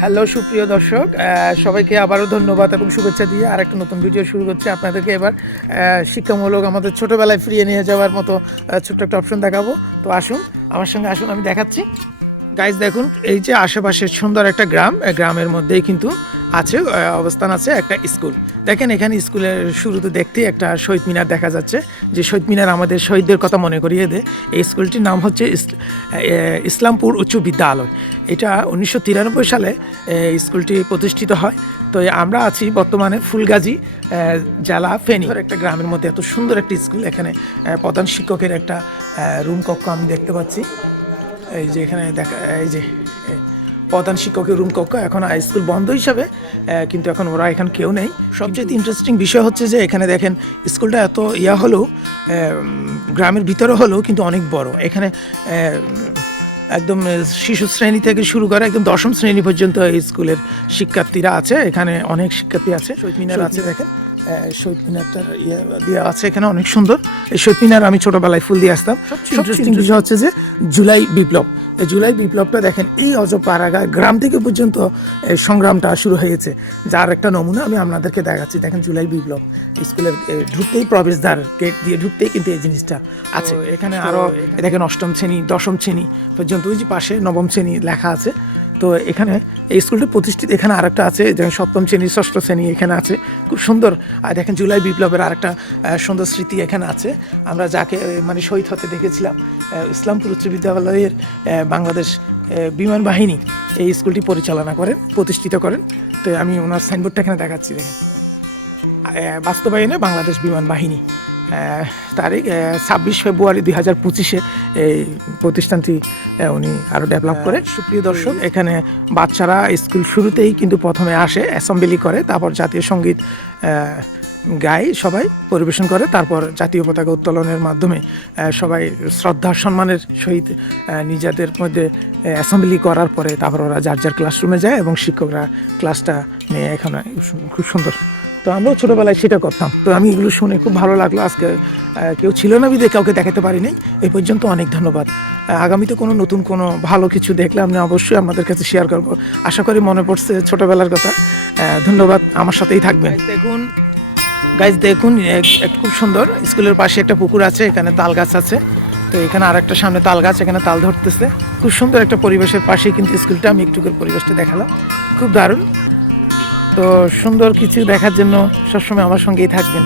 Hello সুপ্রিয় দর্শক, সবাইকে আবারও ধন্যবাদ এবং শুভেচ্ছা দিয়ে আর একটা নতুন ভিডিও শুরু করছি। আপনাদেরকে এবার শিক্ষামূলক আমাদের ছোটোবেলায় ফিরিয়ে নিয়ে যাওয়ার মতো ছোট্ট একটা অপশন দেখাবো। তো আসুন আমার সঙ্গে, আসুন আমি দেখাচ্ছি। গাইজ দেখুন, এই যে আশেপাশের সুন্দর একটা গ্রাম, গ্রামের মধ্যেই কিন্তু আছে অবস্থান আছে একটা স্কুল। দেখেন এখানে স্কুলের শুরুতে দেখতেই একটা শহীদ মিনার দেখা যাচ্ছে, যে শহীদ মিনার আমাদের শহীদদের কথা মনে করিয়ে দেয়। এই স্কুলটির নাম হচ্ছে ইসলামপুর উচ্চ বিদ্যালয়। এটা 1993 সালে স্কুলটি প্রতিষ্ঠিত হয়। তো আমরা আছি বর্তমানে ফুলগাজী জেলা ফেনী একটা গ্রামের মধ্যে। এত সুন্দর একটি স্কুল, এখানে প্রধান শিক্ষকের একটা রুম কক্ষ আমি দেখতে পাচ্ছি। এই যে এখানে দেখা, এই যে প্রধান শিক্ষকের রুম কক্ষ। এখন স্কুল বন্ধ হিসাবে, কিন্তু এখন ওরা এখানে কেউ নেই। সবচেয়ে ইন্টারেস্টিং বিষয় হচ্ছে যে এখানে দেখেন স্কুলটা এত হলেও, গ্রামের ভিতরে হলেও কিন্তু অনেক বড়। এখানে একদম শিশু শ্রেণী থেকে শুরু করে একদম দশম শ্রেণী পর্যন্ত এই স্কুলের শিক্ষার্থীরা আছে। এখানে অনেক শিক্ষার্থী আছে। শহীদ মিনার আছে, দেখেন শহীদ মিনারটার দেওয়া আছে এখানে, অনেক সুন্দর। এই শহীদ মিনার আমি ছোটোবেলায় ফুল দিয়ে আসতাম। সবচেয়ে ইন্টারেস্টিং বিষয় হচ্ছে যে জুলাই বিপ্লব। এই জুলাই বিপ্লবটা দেখেন এই অজপাড়াগা গ্রাম থেকে পর্যন্ত এই সংগ্রামটা শুরু হয়েছে, যার একটা নমুনা আমি আপনাদেরকে দেখাচ্ছি। দেখেন জুলাই বিপ্লব, স্কুলের ঢুকতেই প্রবেশদ্বার গেট দিয়ে ঢুকতেই কিন্তু এই জিনিসটা আছে। এখানে আরও দেখেন অষ্টম শ্রেণী দশম শ্রেণী পর্যন্ত, ওই যে পাশে নবম শ্রেণী লেখা আছে। তো এখানে এই স্কুলটি প্রতিষ্ঠিত, এখানে আরেকটা আছে যেমন সপ্তম শ্রেণী ষষ্ঠ শ্রেণী এখানে আছে, খুব সুন্দর। আর দেখেন জুলাই বিপ্লবের আরেকটা সুন্দর স্মৃতি এখানে আছে। আমরা যাকে মানে শহীদ হতে দেখেছিলাম, ইসলামপুর উচ্চ বিদ্যালয়ের বাংলাদেশ বিমান বাহিনী এই স্কুলটি পরিচালনা করেন, প্রতিষ্ঠিত করেন। তো আমি ওনার সাইনবোর্ডটা এখানে দেখাচ্ছি, দেখেন বাস্তবায়নে বাংলাদেশ বিমান বাহিনী। তারিখ 26 ফেব্রুয়ারি 2025 এই প্রতিষ্ঠানটি উনি আরও ডেভেলপ করে। সুপ্রিয় দর্শক, এখানে বাচ্চারা স্কুল শুরুতেই কিন্তু প্রথমে আসে, অ্যাসেম্বলি করে, তারপর জাতীয় সঙ্গীত গায়, সবাই পরিবেশন করে, তারপর জাতীয় পতাকা উত্তোলনের মাধ্যমে সবাই শ্রদ্ধা সম্মানের সহিত নিজেদের মধ্যে অ্যাসেম্বলি করার পরে তারপর ওরা যার যার ক্লাসরুমে যায় এবং শিক্ষকরা ক্লাসটা নিয়ে এখানে খুব সুন্দর। তো আমরাও ছোটোবেলায় সেটা করতাম। তো আমি এগুলো শুনে খুব ভালো লাগলো। আজকে কেউ ছিল না বিধে কাউকে দেখাতে পারিনি। এই পর্যন্ত অনেক ধন্যবাদ। আগামীতে কোনো নতুন কোনো ভালো কিছু দেখলে আমি অবশ্যই আপনাদের কাছে শেয়ার করব। আশা করি মনে পড়ছে ছোটোবেলার কথা। ধন্যবাদ, আমার সাথেই থাকবেন। দেখুন গাইজ, দেখুন খুব সুন্দর। স্কুলের পাশে একটা পুকুর আছে, এখানে তাল গাছ আছে। তো এখানে আর একটা সামনে তাল গাছ, এখানে তাল ধরতেছে। খুব সুন্দর একটা পরিবেশের পাশেই কিন্তু স্কুলটা। আমি একটুকুর পরিবেশটা দেখালাম, খুব দারুণ। তো সুন্দর কিছু দেখার জন্য সবসময় আমার সঙ্গেই থাকবেন।